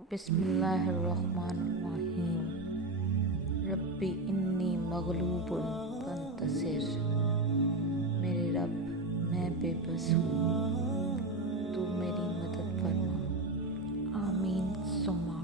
बिस्मिल्लाहिर्रहमानिर्रहीम। रब्बी इन्नी मगलूबुन फंतसिर। मेरे रब, मैं बेबस हूँ, तू मेरी मदद फरमा। आमीन सुम्मा आमीन।